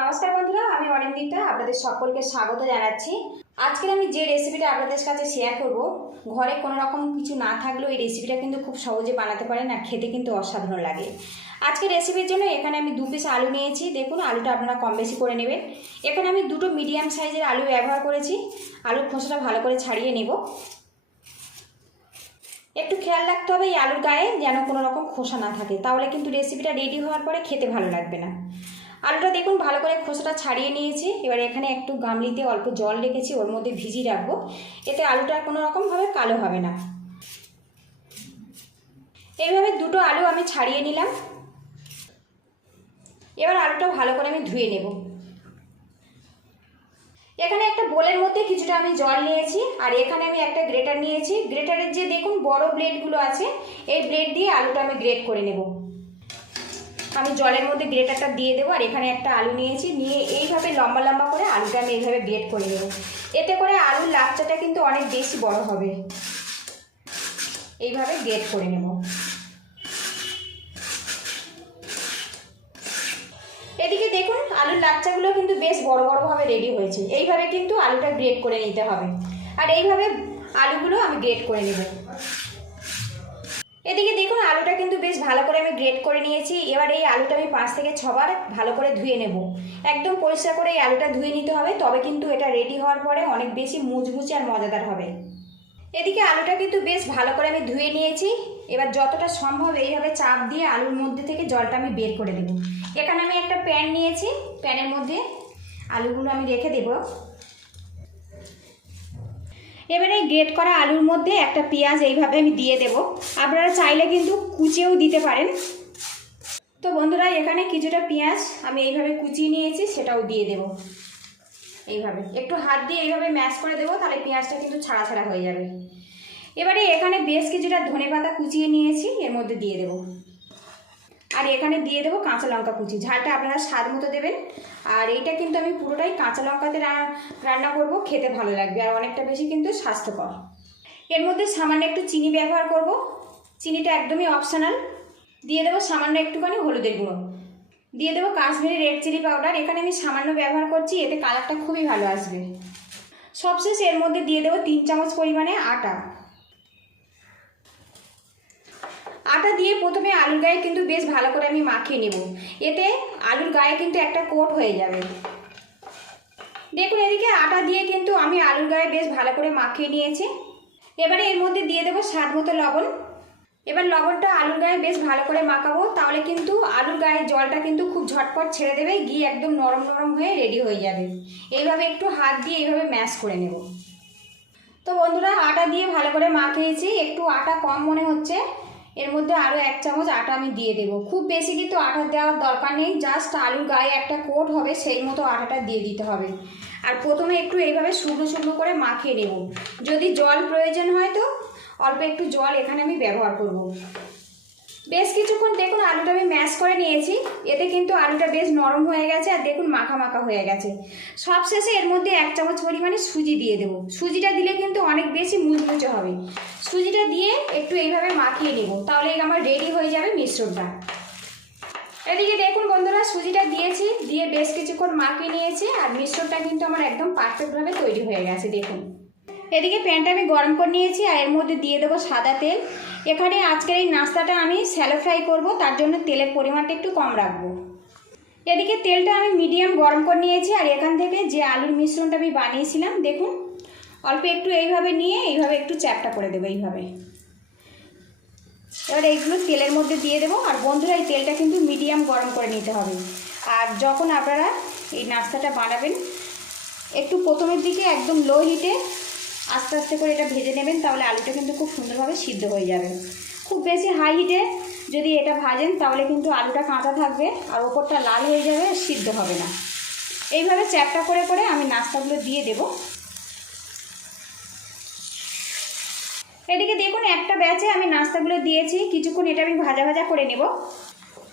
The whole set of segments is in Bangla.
নমস্কার বন্ধুরা, আমি অনিন্দিতা আপনাদের সকলকে স্বাগত জানাচ্ছি। আজকে আমি যে রেসিপিটা আপনাদের কাছে শেয়ার করব, ঘরে কোনো রকম কিছু না থাকলেও এই রেসিপিটা কিন্তু খুব সহজে বানাতে পারেন আর খেতে কিন্তু অসাধারণ লাগে। আজকে রেসিপির জন্য এখানে আমি 2 পিস আলু নিয়েছি। দেখুন, আলুটা আপনারা কম বেশি করে নেবেন। এখানে আমি 2টো মিডিয়াম সাইজের আলু ব্যবহার করেছি। আলুর খোসাটা ভালো করে ছাড়িয়ে নেব। একটু খেয়াল রাখতে হবে এই আলুর গায়ে যেন কোনো রকম খোসা না থাকে, তাহলে কিন্তু রেসিপিটা রেডি হওয়ার পরে খেতে ভালো লাগবে না। আলুটা দেখুন ভালো করে খোসাটা ছাড়িয়ে নিয়েছি। এবার এখানে একটু গামলিতে অল্প জল রেখেছি, ওর মধ্যে ভিজিয়ে রাখবো। এতে আলুটা কোনো রকমভাবে কালো হবে না। এইভাবে 2টো আলু আমি ছাড়িয়ে নিলাম। এবার আলুটা ভালো করে আমি ধুয়ে নেব। এখানে একটা বোলের মধ্যে কিছুটা আমি জল নিয়েছি, আর এখানে আমি একটা গ্রেটার নিয়েছি। গ্রেটারের যে দেখুন বড় ব্লেডগুলো আছে, এই ব্লেড দিয়ে আলুটা আমি গ্রেট করে নেব। আমি জলের মধ্যে গ্রেটারটা দিয়ে দেবো। আর এখানে একটা আলু নিয়েছি, নিয়ে এইভাবে লম্বা লম্বা করে আলুটা আমি এইভাবে গ্রেট করে নেব। এতে করে আলুর লাচ্চাটা কিন্তু অনেক বেশি বড় হবে। এইভাবে গ্রেট করে নেব। এদিকে দেখুন আলুর লাচ্চাগুলো কিন্তু বেশ বড় বড়ভাবে রেডি হয়েছে। এইভাবে কিন্তু আলুটা গ্রেট করে নিতে হবে, আর এইভাবে আলুগুলো আমি গ্রেট করে নেব। এদিকে দেখুন আলুটা কিন্তু বেশ ভালো করে আমি গ্রেট করে নিয়েছি। এবার এই আলুটা আমি 5 থেকে 6 বার ভালো করে ধুয়ে নেব। একদম পরিষ্কার করে এই আলুটা ধুয়ে নিতে হবে, তবে কিন্তু এটা রেডি হওয়ার পরে অনেক বেশি মুচমুচে আর মজাদার হবে। এদিকে আলুটা কিন্তু বেশ ভালো করে আমি ধুয়ে নিয়েছি। এবার যতটা সম্ভব এইভাবে চাপ দিয়ে আলুর মধ্যে থেকে জলটা আমি বের করে দেব। এখানে আমি একটা প্যান নিয়েছি, প্যানের মধ্যে আলুগুলো আমি রেখে দেব। এবারে গ্রেট করা আলুর মধ্যে একটা পেঁয়াজ এইভাবে আমি দিয়ে দেব। আপনারা চাইলে কিন্তু কুচিয়েও দিতে পারেন। তো বন্ধুরা, এখানে কিছুটা পেঁয়াজ আমি এইভাবে কুচিয়ে নিয়েছি, সেটাও দিয়ে দেব। এইভাবে একটু হাত দিয়ে এইভাবে ম্যাশ করে দেবো, তাহলে পেঁয়াজটা কিন্তু ছাড়া ছাড়া হয়ে যাবে। এবারে এখানে বেশ কিছুটা ধনেপাতা কুচিয়ে নিয়েছি, এর মধ্যে দিয়ে দেব। আর এখানে দিয়ে দেবো কাঁচা লঙ্কা কুচি। ঝালটা আপনারা স্বাদ মতো দেবেন। আর এইটা কিন্তু আমি পুরোটাই কাঁচা লঙ্কাতে রান্না করব, খেতে ভালো লাগবে আর অনেকটা বেশি কিন্তু স্বাস্থ্যকর। এর মধ্যে সামান্য একটু চিনি ব্যবহার করব। চিনিটা একদমই অপশনাল। দিয়ে দেবো সামান্য একটুখানি হলুদের গুঁড়ো। দিয়ে দেবো কাশ্মীরি রেড চিলি পাউডার। এখানে আমি সামান্য ব্যবহার করছি, এতে কালারটা খুবই ভালো আসবে। সবশেষে এর মধ্যে দিয়ে দেবো 3 চামচ পরিমাণে আটা। আটা দিয়ে প্রথমে আলুর গায়ে কিন্তু বেশ ভালো করে আমি মাখিয়ে নেব। এতে আলুর গায়ে কিন্তু একটা কোট হয়ে যাবে। দেখুন এদিকে আটা দিয়ে কিন্তু আমি আলুর গায়ে বেশ ভালো করে মাখিয়ে নিয়েছি। এবারে এর মধ্যে দিয়ে দেবো স্বাদ মতো লবণ। এবার লবণটা আলুর গায়ে বেশ ভালো করে মাখাবো, তাহলে কিন্তু আলুর গায়ে জলটা কিন্তু খুব ঝটপট ছেড়ে দেবে, গিয়ে একদম নরম নরম হয়ে রেডি হয়ে যাবে। এইভাবে একটু হাত দিয়ে এইভাবে ম্যাশ করে নেব। তো বন্ধুরা, আটা দিয়ে ভালো করে মাখিয়েছি। একটু আটা কম মনে হচ্ছে, এর মধ্যে আরও 1 চামচ আটা আমি দিয়ে দেব। খুব বেশি কিন্তু আটা দেওয়ার দরকার নেই, জাস্ট আলুর গায়ে একটা কোট হবে সেই মতো আটাটা দিয়ে দিতে হবে। আর প্রথমে একটু এইভাবে শুকনো শুকনো করে মাখিয়ে নেব। যদি জল প্রয়োজন হয় তো অল্প একটু জল এখানে আমি ব্যবহার করব। বেশ কিছুক্ষণ দেখুন আলুটা আমি ম্যাশ করে নিয়েছি। এতে কিন্তু আলুটা বেশ নরম হয়ে গেছে, আর দেখুন মাখা মাখা হয়ে গেছে। সবশেষে এর মধ্যে 1 চামচ পরিমাণে সুজি দিয়ে দেবো। সুজিটা দিলে কিন্তু অনেক বেশি মুচমুচে হবে। সুজিটা দিয়ে একটু এইভাবে মাখিয়ে নেব, তাহলে আমার রেডি হয়ে যাবে মিশ্রণটা। এদিকে দেখুন বন্ধুরা, সুজিটা দিয়েছি, দিয়ে বেশ কিছুক্ষণ মাখিয়ে নিয়েছি, আর মিশ্রণটা কিন্তু আমার একদম পারফেক্টভাবে তৈরি হয়ে গেছে। দেখুন এদিকে প্যানটা আমি গরম করে নিয়েছি, আর এর মধ্যে দিয়ে দেবো সাদা তেল। এখানে আজকের এই নাস্তাটা আমি শ্যালো ফ্রাই করব, তার জন্য তেলের পরিমাণটা একটু কম রাখবো। এদিকে তেলটা আমি মিডিয়াম গরম করে নিয়েছি, আর এখান থেকে যে আলুর মিশ্রণটা আমি বানিয়েছিলাম দেখুন অল্প একটু এইভাবে নিয়ে এইভাবে একটু চ্যাপটা করে দেবো এইভাবে। এবার এইগুলো তেলের মধ্যে দিয়ে দেবো। আর বন্ধুরা, এই তেলটা কিন্তু মিডিয়াম গরম করে নিতে হবে। আর যখন আপনারা এই নাস্তাটা বানাবেন, একটু প্রথমের দিকে একদম লো হিটে আস্তে আস্তে করে এটা ভেজে নেবেন, তাহলে আলুটা কিন্তু খুব সুন্দরভাবে সিদ্ধ হয়ে যাবে। খুব বেশি হাই হিটে যদি এটা ভাজেন তাহলে কিন্তু আলুটা কাঁচা থাকবে, আর ওপরটা লাল হয়ে যাবে, সিদ্ধ হবে না। এইভাবে চ্যাপটা করে করে আমি নাস্তাগুলো দিয়ে দেব। এদিকে দেখুন একটা ব্যাচে আমি নাস্তাগুলো দিয়েছি, কিছুক্ষণ এটা আমি ভাজা ভাজা করে নেব।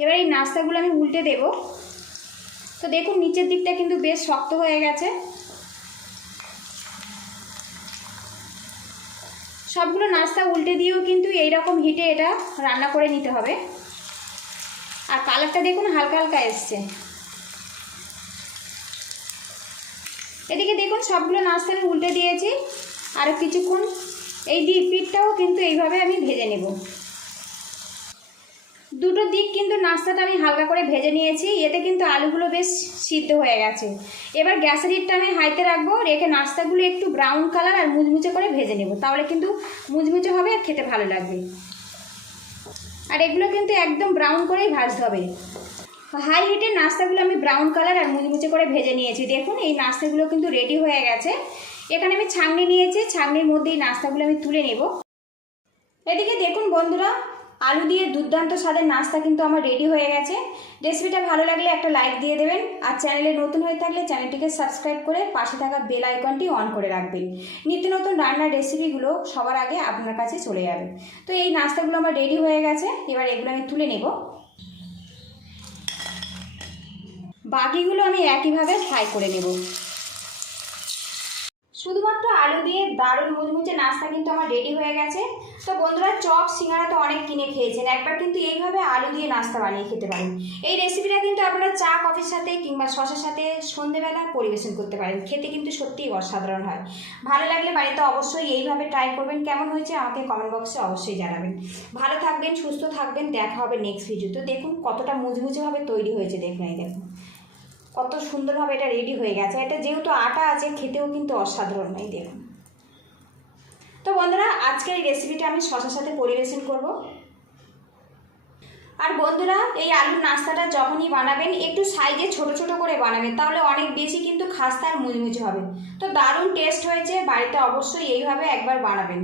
এবার এই নাস্তাগুলো আমি উল্টে দেব। তো দেখুন নিচের দিকটা কিন্তু বেশ শক্ত হয়ে গেছে। সবগুলো নাস্তা উল্টে দিয়েও কিন্তু এইরকম হিটে এটা রান্না করে নিতে হবে। আর কালারটা দেখুন হালকা হালকা এসছে। এদিকে দেখুন সবগুলো নাস্তা আমি উল্টে দিয়েছি, আর কিছুক্ষণ এই পিঠটাও কিন্তু এইভাবে আমি ভেজে নেব। দুটো দিক কিন্তু নাস্তাটা আমি হালকা করে ভেজে নিয়েছি, এতে কিন্তু আলুগুলো বেশ সিদ্ধ হয়ে গেছে। এবার গ্যাসের হিটটা আমি হাইতে রাখবো, রেখে নাস্তাগুলো একটু ব্রাউন কালার আর মুচমুচে করে ভেজে নেব, তাহলে কিন্তু মুচমুচে হবে আর খেতে ভালো লাগবে। আর এগুলো কিন্তু একদম ব্রাউন করেই ভাজতে হবে। হাই হিটে নাস্তাগুলো আমি ব্রাউন কালার আর মুচমুচে করে ভেজে নিয়েছি। দেখুন এই নাস্তাগুলো কিন্তু রেডি হয়ে গেছে। এখানে আমি ছাঁকনি নিয়েছি, ছাঁকনির মধ্যে এই নাস্তাগুলো আমি তুলে নেব। এদিকে দেখুন বন্ধুরা, আলু দিয়ে দুর্দান্ত স্বাদের নাস্তা কিন্তু আমার রেডি হয়ে গেছে। রেসিপিটা ভালো লাগলে একটা লাইক দিয়ে দেবেন, আর চ্যানেলে নতুন হয়ে থাকলে চ্যানেলটিকে সাবস্ক্রাইব করে পাশে থাকা বেল আইকনটি অন করে রাখবেন। নিত্য নতুন রান্নার রেসিপিগুলো সবার আগে আপনার কাছে চলে যাবে। তো এই নাস্তাগুলো আমার রেডি হয়ে গেছে, এবার এগুলো আমি তুলে নেব। বাকিগুলো আমি একইভাবে ফ্রাই করে নেব। শুধুমাত্র আলু দিয়ে দারুণ মুচমুচে নাস্তা কিন্তু আমার রেডি হয়ে গেছে। তো বন্ধুরা, চপ সিঙ্গারা তো অনেক কিনে খেয়েছেন, একবার কিন্তু এইভাবে আলু দিয়ে নাস্তা বানিয়ে খেতে পারেন। এই রেসিপিটা কিন্তু আপনারা চা কফির সাথে কিংবা সসের সাথে সন্ধেবেলা পরিবেশন করতে পারেন, খেতে কিন্তু সত্যিই অসাধারণ হয়। ভালো লাগলে বাড়িতে অবশ্যই এইভাবে ট্রাই করবেন। কেমন হয়েছে আমাকে কমেন্ট বক্সে অবশ্যই জানাবেন। ভালো থাকবেন, সুস্থ থাকবেন, দেখা হবে নেক্সট ভিডিও। তো দেখুন কতটা মুচমুচেভাবে তৈরি হয়েছে, দেখুন এই দেখুন কত সুন্দরভাবে এটা রেডি হয়ে গেছে। এটা যেহেতু আটা আছে, খেতেও কিন্তু অসাধারণ, এই দেখুন। তো বন্ধুরা, আজকের এই রেসিপিটা আমি শসার সাথে পরিবেশন করব। আর বন্ধুরা, এই আলুর নাস্তাটা যখনই বানাবেন একটু সাইজে ছোট ছোট করে বানাবেন, তাহলে অনেক বেশি কিন্তু খাস্তা আর মুচমুচে হবে। তো দারুণ টেস্ট হয়েছে, বাড়িতে অবশ্যই এইভাবে একবার বানাবেন।